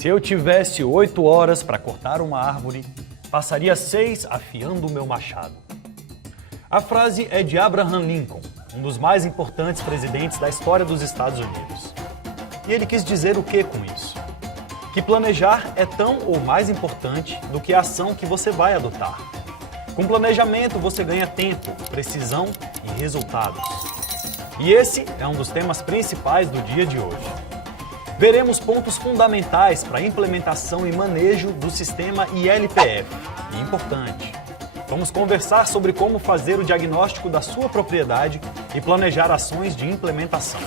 Se eu tivesse 8 horas para cortar uma árvore, passaria 6 afiando o meu machado. A frase é de Abraham Lincoln, um dos mais importantes presidentes da história dos Estados Unidos. E ele quis dizer o que com isso? Que planejar é tão ou mais importante do que a ação que você vai adotar. Com planejamento você ganha tempo, precisão e resultados. E esse é um dos temas principais do dia de hoje. Veremos pontos fundamentais para a implementação e manejo do sistema ILPF. E importante, vamos conversar sobre como fazer o diagnóstico da sua propriedade e planejar ações de implementação.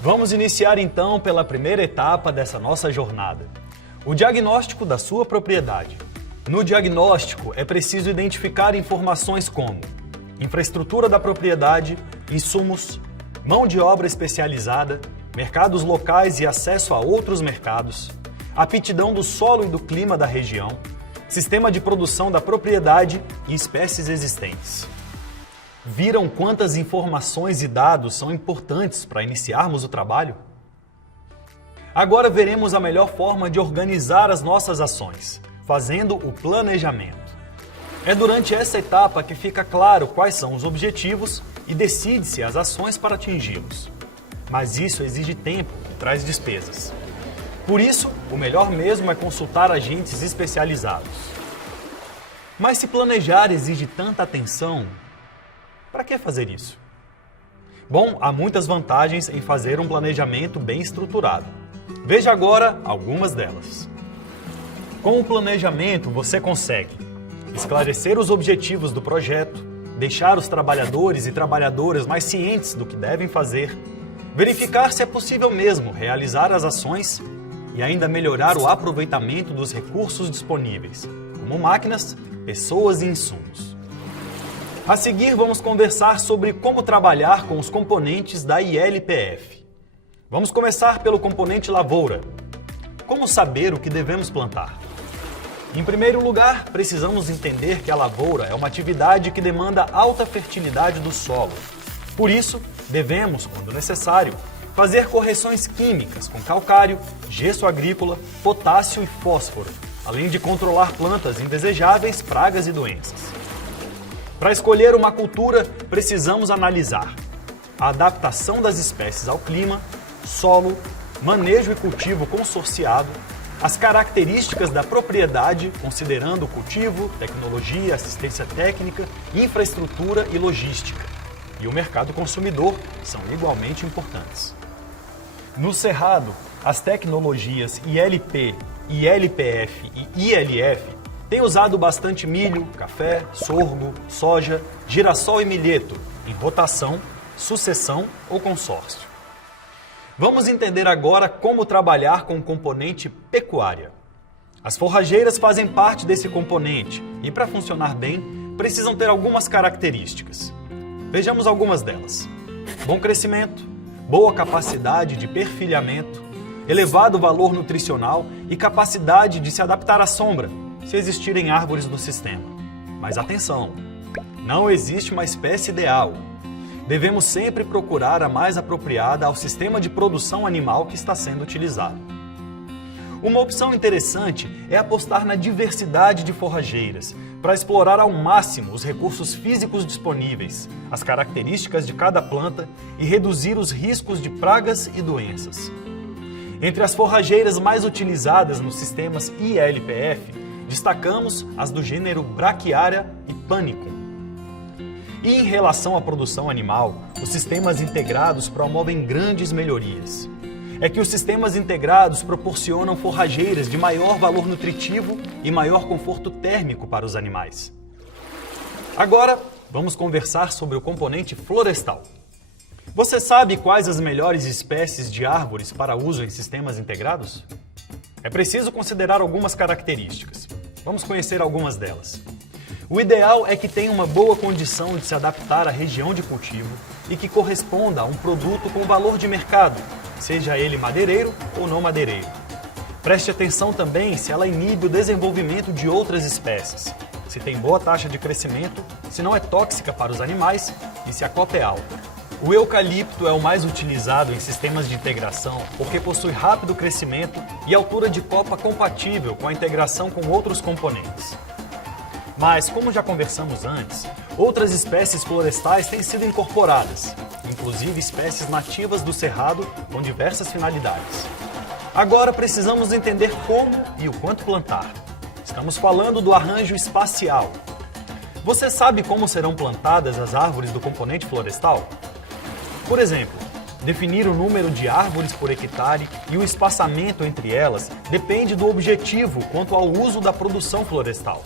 Vamos iniciar então pela primeira etapa dessa nossa jornada, o diagnóstico da sua propriedade. No diagnóstico, é preciso identificar informações como infraestrutura da propriedade, insumos, mão de obra especializada, mercados locais e acesso a outros mercados, aptidão do solo e do clima da região, sistema de produção da propriedade e espécies existentes. Viram quantas informações e dados são importantes para iniciarmos o trabalho? Agora veremos a melhor forma de organizar as nossas ações, fazendo o planejamento. É durante essa etapa que fica claro quais são os objetivos e decide-se as ações para atingi-los. Mas isso exige tempo e traz despesas. Por isso, o melhor mesmo é consultar agentes especializados. Mas se planejar exige tanta atenção, para que fazer isso? Bom, há muitas vantagens em fazer um planejamento bem estruturado. Veja agora algumas delas. Com o planejamento, você consegue esclarecer os objetivos do projeto, deixar os trabalhadores e trabalhadoras mais cientes do que devem fazer, verificar se é possível mesmo realizar as ações e ainda melhorar o aproveitamento dos recursos disponíveis, como máquinas, pessoas e insumos. A seguir, vamos conversar sobre como trabalhar com os componentes da ILPF. Vamos começar pelo componente lavoura. Como saber o que devemos plantar? Em primeiro lugar, precisamos entender que a lavoura é uma atividade que demanda alta fertilidade do solo. Por isso, devemos, quando necessário, fazer correções químicas com calcário, gesso agrícola, potássio e fósforo, além de controlar plantas indesejáveis, pragas e doenças. Para escolher uma cultura, precisamos analisar a adaptação das espécies ao clima, solo, manejo e cultivo consorciado, as características da propriedade, considerando o cultivo, tecnologia, assistência técnica, infraestrutura e logística. E o mercado consumidor são igualmente importantes. No Cerrado, as tecnologias ILP, ILPF e ILF têm usado bastante milho, café, sorgo, soja, girassol e milheto em rotação, sucessão ou consórcio. Vamos entender agora como trabalhar com o componente pecuária. As forrageiras fazem parte desse componente e, para funcionar bem, precisam ter algumas características. Vejamos algumas delas. Bom crescimento, boa capacidade de perfilhamento, elevado valor nutricional e capacidade de se adaptar à sombra, se existirem árvores no sistema. Mas atenção, não existe uma espécie ideal. Devemos sempre procurar a mais apropriada ao sistema de produção animal que está sendo utilizado. Uma opção interessante é apostar na diversidade de forrageiras, para explorar ao máximo os recursos físicos disponíveis, as características de cada planta e reduzir os riscos de pragas e doenças. Entre as forrageiras mais utilizadas nos sistemas ILPF, destacamos as do gênero Braquiária e Panicum. E em relação à produção animal, os sistemas integrados promovem grandes melhorias. É que os sistemas integrados proporcionam forrageiras de maior valor nutritivo e maior conforto térmico para os animais. Agora, vamos conversar sobre o componente florestal. Você sabe quais as melhores espécies de árvores para uso em sistemas integrados? É preciso considerar algumas características. Vamos conhecer algumas delas. O ideal é que tenha uma boa condição de se adaptar à região de cultivo e que corresponda a um produto com valor de mercado, seja ele madeireiro ou não madeireiro. Preste atenção também se ela inibe o desenvolvimento de outras espécies, se tem boa taxa de crescimento, se não é tóxica para os animais e se a copa é alta. O eucalipto é o mais utilizado em sistemas de integração porque possui rápido crescimento e altura de copa compatível com a integração com outros componentes. Mas, como já conversamos antes, outras espécies florestais têm sido incorporadas, inclusive espécies nativas do cerrado com diversas finalidades. Agora precisamos entender como e o quanto plantar. Estamos falando do arranjo espacial. Você sabe como serão plantadas as árvores do componente florestal? Por exemplo, definir o número de árvores por hectare e o espaçamento entre elas depende do objetivo quanto ao uso da produção florestal.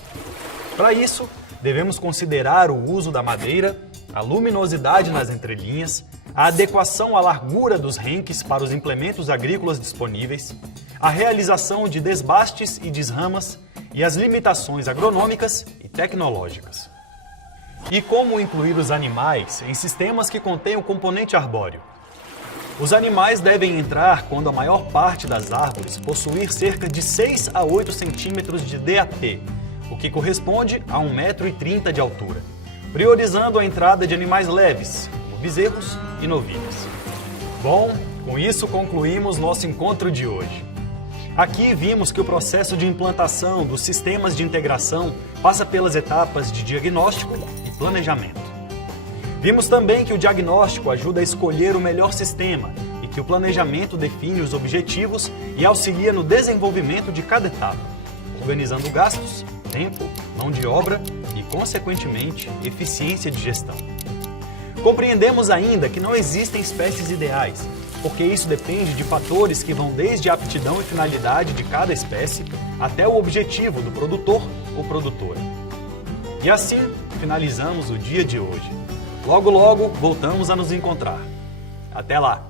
Para isso, devemos considerar o uso da madeira, a luminosidade nas entrelinhas, a adequação à largura dos renques para os implementos agrícolas disponíveis, a realização de desbastes e desramas e as limitações agronômicas e tecnológicas. E como incluir os animais em sistemas que contêm o componente arbóreo? Os animais devem entrar quando a maior parte das árvores possuir cerca de 6 a 8 centímetros de DAP, o que corresponde a 1,30 m de altura, priorizando a entrada de animais leves, como bezerros e novilhas. Bom, com isso concluímos nosso encontro de hoje. Aqui vimos que o processo de implantação dos sistemas de integração passa pelas etapas de diagnóstico e planejamento. Vimos também que o diagnóstico ajuda a escolher o melhor sistema e que o planejamento define os objetivos e auxilia no desenvolvimento de cada etapa, organizando gastos, tempo, mão de obra e, consequentemente, eficiência de gestão. Compreendemos ainda que não existem espécies ideais, porque isso depende de fatores que vão desde a aptidão e finalidade de cada espécie até o objetivo do produtor ou produtora. E assim finalizamos o dia de hoje. Logo, logo voltamos a nos encontrar. Até lá!